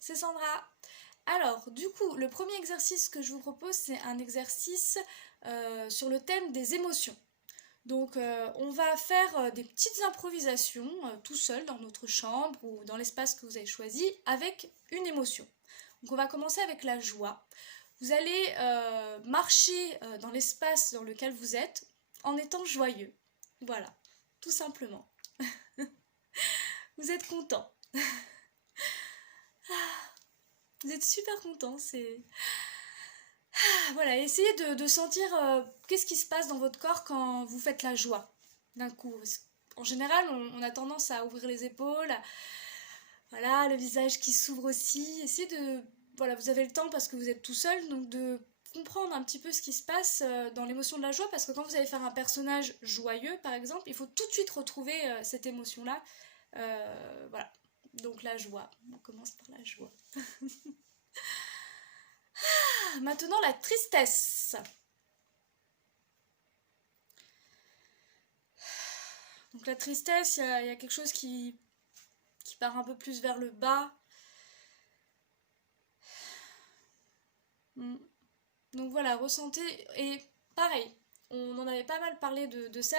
c'est Sandra. Alors, du coup, le premier exercice que je vous propose, c'est un exercice sur le thème des émotions. Donc, on va faire des petites improvisations tout seul dans notre chambre ou dans l'espace que vous avez choisi avec une émotion. Donc, on va commencer avec la joie. Vous allez marcher dans l'espace dans lequel vous êtes en étant joyeux. Voilà, tout simplement. Vous êtes content. Vous êtes super content, c'est... Voilà, essayez de sentir qu'est-ce qui se passe dans votre corps quand vous faites la joie d'un coup. En général, on a tendance à ouvrir les épaules, voilà, le visage qui s'ouvre aussi. Essayez de... Voilà, vous avez le temps parce que vous êtes tout seul, donc de comprendre un petit peu ce qui se passe dans l'émotion de la joie, parce que quand vous allez faire un personnage joyeux, par exemple, il faut tout de suite retrouver cette émotion-là. Voilà, donc la joie. On commence par la joie. Maintenant, la tristesse. Donc la tristesse, il y a quelque chose qui part un peu plus vers le bas. Donc voilà, ressentez. Et pareil, on en avait pas mal parlé de ça.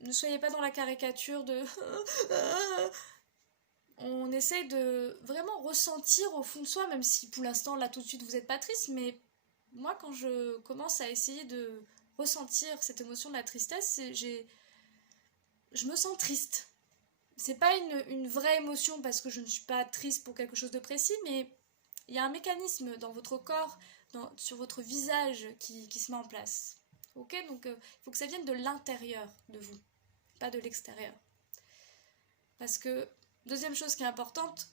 Ne soyez pas dans la caricature de... On essaye de vraiment ressentir au fond de soi, même si pour l'instant, là tout de suite, vous n'êtes pas triste, mais moi, quand je commence à essayer de ressentir cette émotion de la tristesse, je me sens triste. C'est pas une vraie émotion parce que je ne suis pas triste pour quelque chose de précis, mais il y a un mécanisme dans votre corps, sur votre visage qui se met en place. Ok, donc il faut que ça vienne de l'intérieur de vous, pas de l'extérieur. Parce que, deuxième chose qui est importante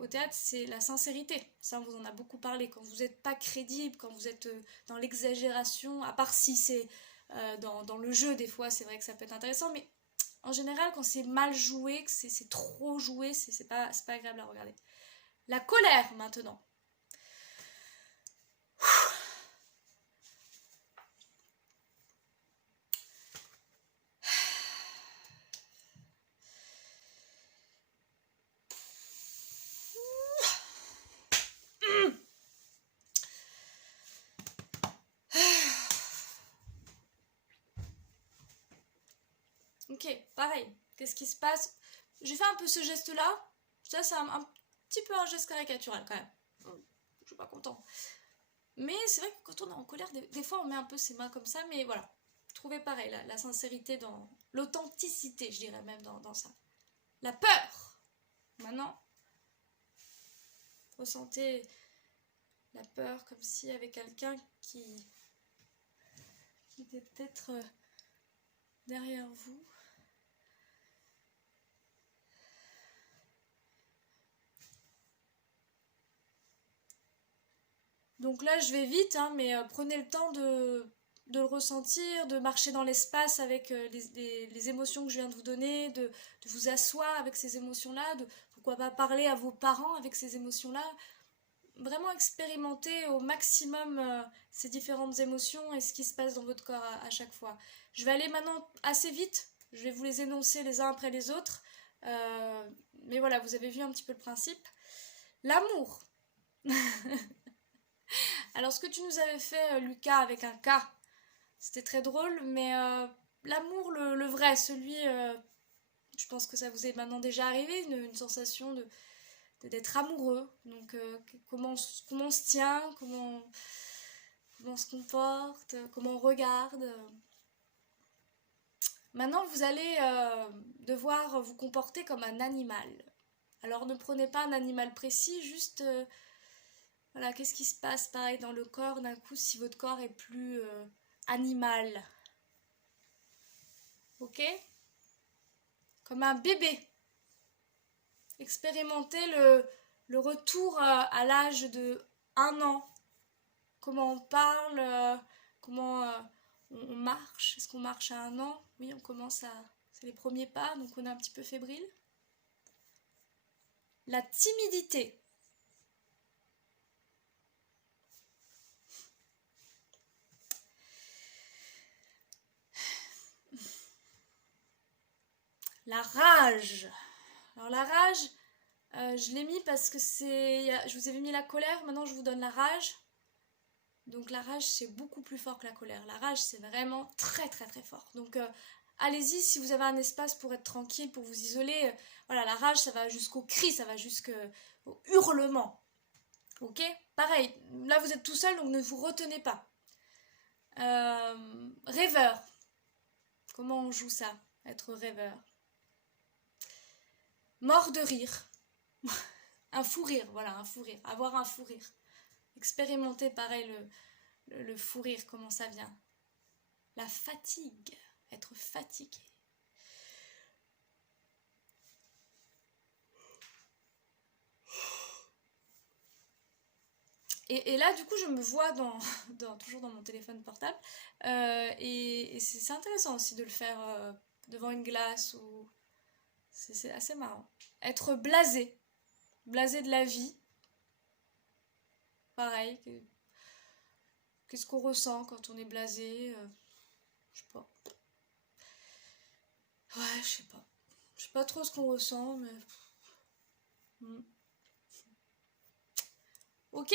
au théâtre, c'est la sincérité. Ça, on vous en a beaucoup parlé. Quand vous n'êtes pas crédible, quand vous êtes dans l'exagération, à part si c'est dans le jeu, des fois, c'est vrai que ça peut être intéressant, mais en général, quand c'est mal joué, que c'est trop joué, c'est pas agréable à regarder. La colère, maintenant. Ok, pareil. Qu'est-ce qui se passe? J'ai fait un peu ce geste-là. Ça, c'est un petit peu un geste caricatural, quand même. Je suis pas content. Mais c'est vrai que quand on est en colère, des fois, on met un peu ses mains comme ça, mais voilà. Trouvez pareil, la sincérité dans... L'authenticité, je dirais même, dans ça. La peur. Maintenant, ressentez la peur comme s'il y avait quelqu'un qui était peut-être derrière vous. Donc là, je vais vite, hein, mais prenez le temps de le ressentir, de marcher dans l'espace avec les émotions que je viens de vous donner, de vous asseoir avec ces émotions-là, de pourquoi pas parler à vos parents avec ces émotions-là. Vraiment expérimenter au maximum ces différentes émotions et ce qui se passe dans votre corps à chaque fois. Je vais aller maintenant assez vite, je vais vous les énoncer les uns après les autres. Mais voilà, vous avez vu un petit peu le principe. L'amour. Alors ce que tu nous avais fait, Lucas, avec un K, c'était très drôle, mais l'amour, le vrai, celui, je pense que ça vous est maintenant déjà arrivé, une sensation d'être amoureux. Donc comment on se tient, comment on se comporte, comment on regarde. Maintenant, vous allez devoir vous comporter comme un animal. Alors ne prenez pas un animal précis, juste voilà, qu'est-ce qui se passe pareil dans le corps d'un coup si votre corps est plus animal. Ok? Comme un bébé. Expérimentez le retour à l'âge de 1 an. Comment on parle, comment on marche. Est-ce qu'on marche à 1 an? Oui, on commence à... C'est les premiers pas, donc on est un petit peu fébrile. La timidité. La rage. Alors la rage, Je l'ai mis parce que je vous avais mis la colère, maintenant je vous donne la rage. Donc la rage, c'est beaucoup plus fort que la colère. La rage, c'est vraiment très très très fort. Donc allez-y si vous avez un espace pour être tranquille, pour vous isoler. Voilà, la rage, ça va jusqu'au cri, ça va jusqu'au hurlement. Ok? Pareil, là vous êtes tout seul, donc ne vous retenez pas. Rêveur. Comment on joue ça? Être rêveur. Mort de rire. Un fou rire, voilà, un fou rire. Avoir un fou rire. Expérimenter pareil le fou rire, comment ça vient. La fatigue. Être fatigué. Et là, du coup, je me vois toujours dans mon téléphone portable. Et c'est intéressant aussi de le faire devant une glace. C'est assez marrant. Être blasé. Blasé de la vie. Pareil. Qu'est-ce qu'on ressent quand on est blasé? Je sais pas. Ouais, je sais pas. Je sais pas trop ce qu'on ressent, mais... Ok?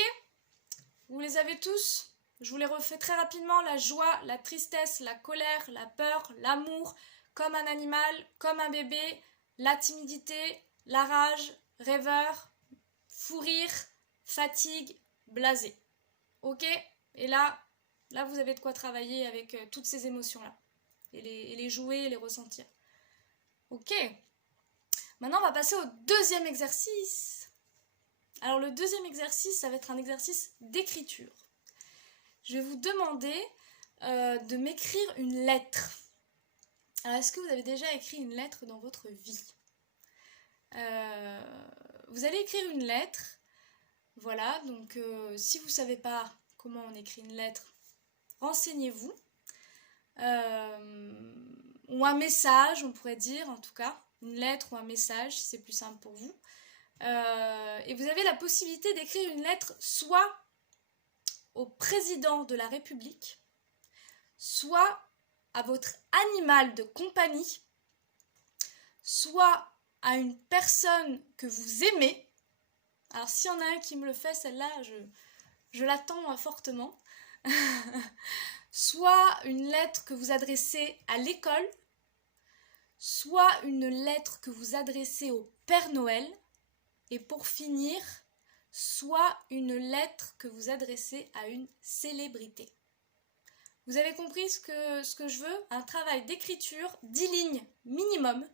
Vous les avez tous? Je vous les refais très rapidement. La joie, la tristesse, la colère, la peur, l'amour, comme un animal, comme un bébé, la timidité, la rage, rêveur, fou rire, fatigue, blasé. Ok? Et là, vous avez de quoi travailler avec toutes ces émotions-là. Et les jouer et les ressentir. Ok? Maintenant, on va passer au deuxième exercice. Alors, le deuxième exercice, ça va être un exercice d'écriture. Je vais vous demander de m'écrire une lettre. Alors, est-ce que vous avez déjà écrit une lettre dans votre vie? Vous allez écrire une lettre. Voilà, donc si vous ne savez pas comment on écrit une lettre, renseignez-vous. Ou un message, on pourrait dire, en tout cas. Une lettre ou un message, si c'est plus simple pour vous. Et vous avez la possibilité d'écrire une lettre soit au président de la République, soit à votre animal de compagnie, soit à une personne que vous aimez. Alors s'il y en a un qui me le fait, celle-là, je l'attends fortement. Soit une lettre que vous adressez à l'école, soit une lettre que vous adressez au Père Noël, et pour finir, soit une lettre que vous adressez à une célébrité. Vous avez compris ce que je veux? Un travail d'écriture, 10 lignes minimum.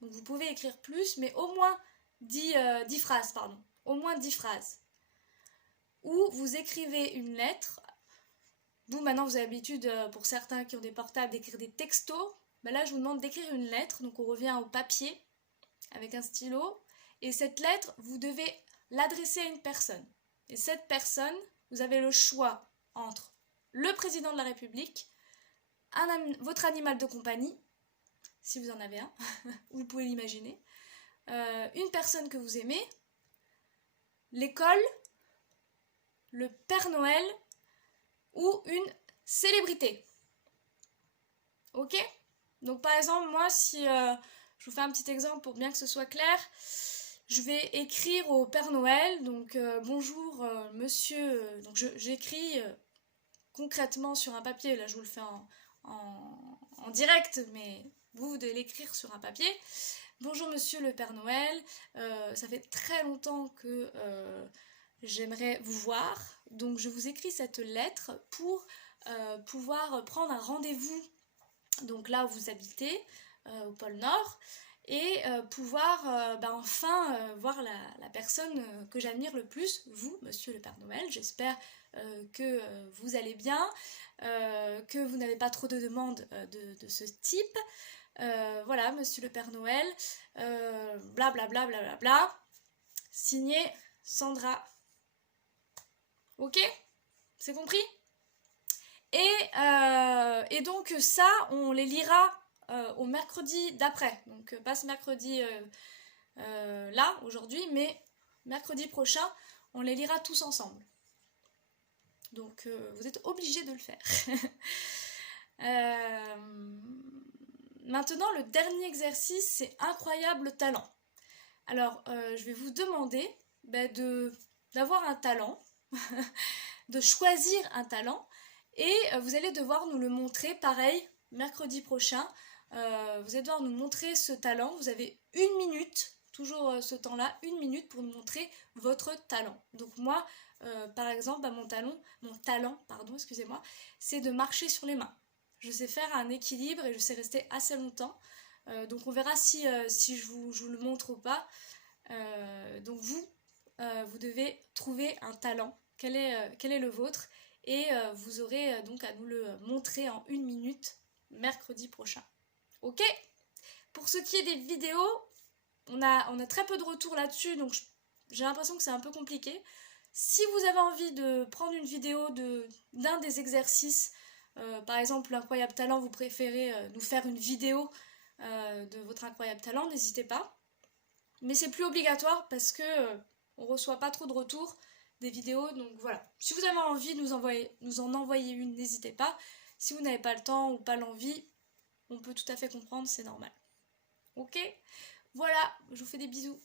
Donc vous pouvez écrire plus, mais au moins 10 phrases, pardon. Au moins 10 phrases. Où vous écrivez une lettre. Vous, maintenant, vous avez l'habitude, pour certains qui ont des portables, d'écrire des textos. Ben là, je vous demande d'écrire une lettre. Donc on revient au papier avec un stylo. Et cette lettre, vous devez l'adresser à une personne. Et cette personne, vous avez le choix entre le président de la République, votre animal de compagnie, si vous en avez un, vous pouvez l'imaginer, une personne que vous aimez, l'école, le Père Noël ou une célébrité. Ok? Donc par exemple, moi, si je vous fais un petit exemple pour bien que ce soit clair, je vais écrire au Père Noël, donc bonjour monsieur, donc j'écris concrètement sur un papier, là je vous le fais en direct, mais vous devez l'écrire sur un papier. Bonjour monsieur le Père Noël, ça fait très longtemps que j'aimerais vous voir, donc je vous écris cette lettre pour pouvoir prendre un rendez-vous, donc là où vous habitez, au pôle Nord, et pouvoir enfin voir la personne que j'admire le plus, vous, monsieur le Père Noël. J'espère que vous allez bien, que vous n'avez pas trop de demandes de ce type. Voilà, monsieur le Père Noël, blablabla, blablabla. Signé Sandra. Ok? C'est compris? Et donc ça, on les lira au mercredi d'après. Donc pas ce mercredi là, aujourd'hui, mais mercredi prochain, on les lira tous ensemble. Donc vous êtes obligés de le faire. Maintenant, le dernier exercice, c'est incroyable talent. Alors, je vais vous demander d'avoir un talent, de choisir un talent, et vous allez devoir nous le montrer, pareil, mercredi prochain. Vous allez devoir nous montrer ce talent. Vous avez 1 minute, toujours ce temps-là, 1 minute pour nous montrer votre talent. Donc moi, par exemple, mon talent, pardon, excusez-moi, c'est de marcher sur les mains. Je sais faire un équilibre et je sais rester assez longtemps. Donc on verra si je vous le montre ou pas. Donc vous devez trouver un talent. Quel est le vôtre? Et vous aurez donc à nous le montrer en 1 minute mercredi prochain. Ok? Pour ce qui est des vidéos, on a très peu de retours là-dessus, donc j'ai l'impression que c'est un peu compliqué. Si vous avez envie de prendre une vidéo d'un des exercices, par exemple l'incroyable talent, vous préférez nous faire une vidéo de votre incroyable talent, n'hésitez pas. Mais c'est plus obligatoire parce que on reçoit pas trop de retours des vidéos, donc voilà. Si vous avez envie de nous en envoyer une, n'hésitez pas. Si vous n'avez pas le temps ou pas l'envie, on peut tout à fait comprendre, c'est normal. Ok? Voilà, je vous fais des bisous.